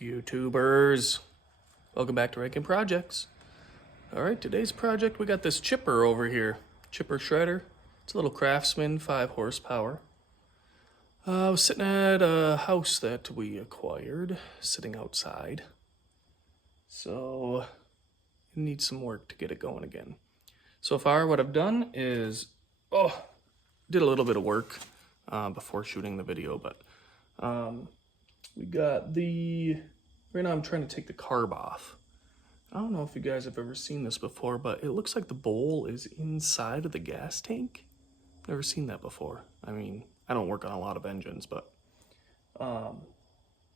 YouTubers, welcome back to Rankin Projects. Alright, today's project, we got this chipper over here. Chipper shredder. It's a little Craftsman, 5 horsepower. I was sitting at a house that we acquired, sitting outside. So, it needs some work to get it going again. So far, what I've done is, did a little bit of work before shooting the video, but we got right now I'm trying to take the carb off. I don't know if you guys have ever seen this before, but it looks like the bowl is inside of the gas tank. Never seen that before. I mean, I don't work on a lot of engines, but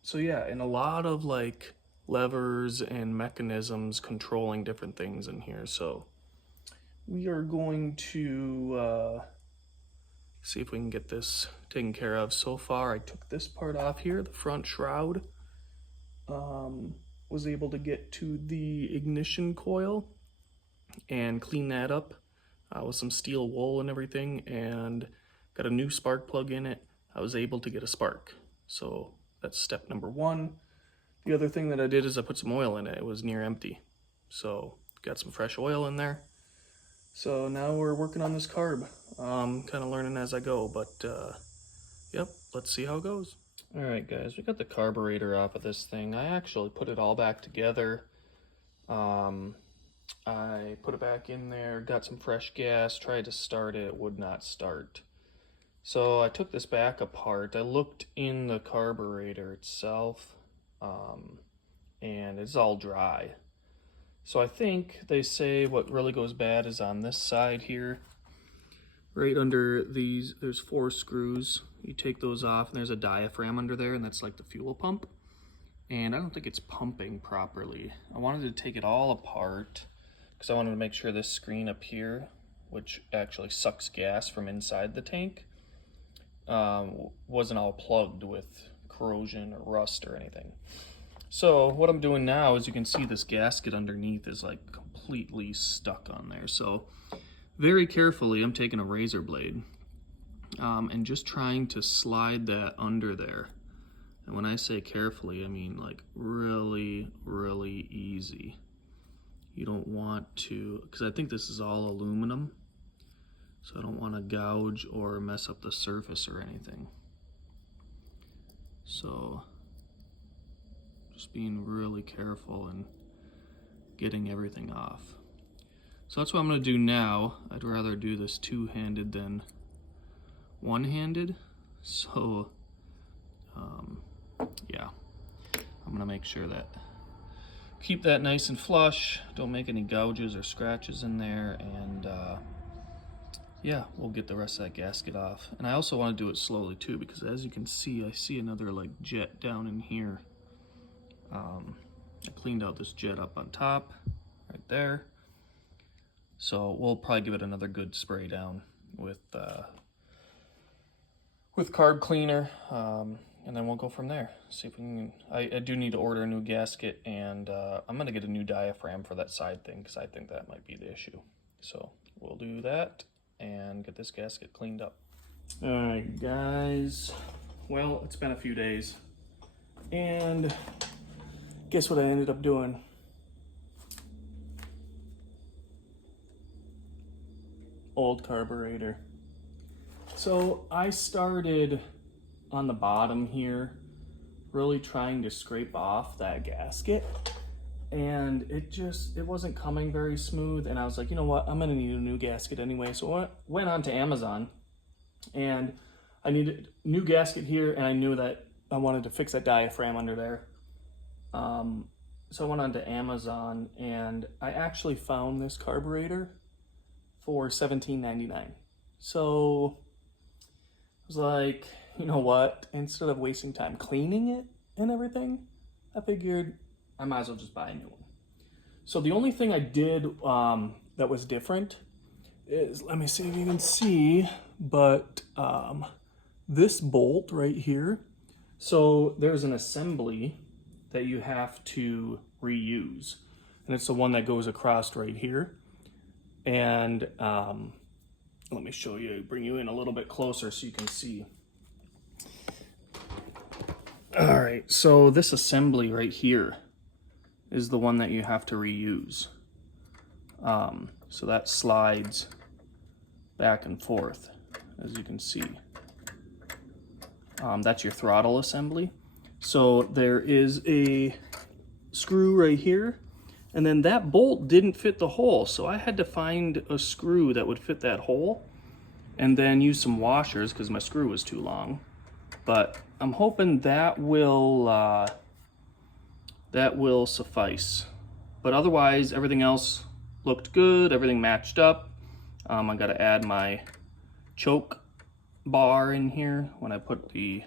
so yeah, and a lot of like levers and mechanisms controlling different things in here. So we are going to see if we can get this taken care of. So far, I took this part off here, the front shroud. Was able to get to the ignition coil and clean that up with some steel wool and everything, and got a new spark plug in it. I was able to get a spark. So that's step number one. The other thing that I did is I put some oil in it. It was near empty. So got some fresh oil in there. So now we're working on this carb. Kind of learning as I go, but yep, let's see how it goes. All right, guys, we got the carburetor off of this thing. I actually put it all back together. I put it back in there, got some fresh gas, tried to start it, would not start. So I took this back apart. I looked in the carburetor itself, and it's all dry. So I think they say what really goes bad is on this side here. Right under these, there's 4 screws. You take those off, and there's a diaphragm under there, and that's like the fuel pump. And I don't think it's pumping properly. I wanted to take it all apart because I wanted to make sure this screen up here, which actually sucks gas from inside the tank, wasn't all plugged with corrosion or rust or anything. So what I'm doing now is you can see this gasket underneath is like completely stuck on there. So very carefully, I'm taking a razor blade and just trying to slide that under there. And when I say carefully, I mean like really, really easy. You don't want to, because I think this is all aluminum, so I don't want to gouge or mess up the surface or anything. So just being really careful and getting everything off. So that's what I'm going to do now. I'd rather do this two-handed than one-handed. So, yeah, I'm going to make sure that, keep that nice and flush. Don't make any gouges or scratches in there. And, yeah, we'll get the rest of that gasket off. And I also want to do it slowly, too, because as you can see, I see another, like, jet down in here. I cleaned out this jet up on top, right there. So we'll probably give it another good spray down with carb cleaner, and then we'll go from there. See if we can. I do need to order a new gasket, and I'm gonna get a new diaphragm for that side thing because I think that might be the issue. So we'll do that and get this gasket cleaned up. All right, guys. Well, it's been a few days, and guess what I ended up doing? Old carburetor. So I started on the bottom here, really trying to scrape off that gasket, and it wasn't coming very smooth, and I was like, you know what, I'm gonna need a new gasket anyway. So I went on to Amazon, and I needed a new gasket here, and I knew that I wanted to fix that diaphragm under there. So I went on to Amazon, and I actually found this carburetor for $17.99. So I was like, you know what? Instead of wasting time cleaning it and everything, I figured I might as well just buy a new one. So the only thing I did that was different is, let me see if you can see, but this bolt right here. So there's an assembly that you have to reuse, and it's the one that goes across right here. And let me show you, bring you in a little bit closer so you can see. All right, so this assembly right here is the one that you have to reuse. So that slides back and forth, as you can see. That's your throttle assembly. So there is a screw right here, and then that bolt didn't fit the hole, so I had to find a screw that would fit that hole and then use some washers because my screw was too long. But I'm hoping that will suffice. But otherwise, everything else looked good, everything matched up. I got to add my choke bar in here when I put the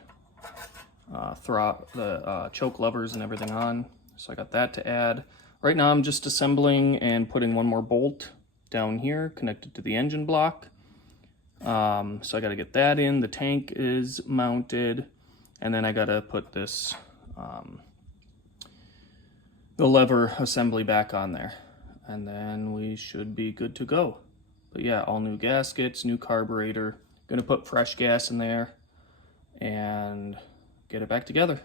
choke levers and everything on. So I got that to add. Right now I'm just assembling and putting one more bolt down here connected to the engine block. So I got to get that in. The tank is mounted, and then I got to put this the lever assembly back on there, and then we should be good to go. But yeah, all new gaskets, new carburetor. Gonna put fresh gas in there and get it back together.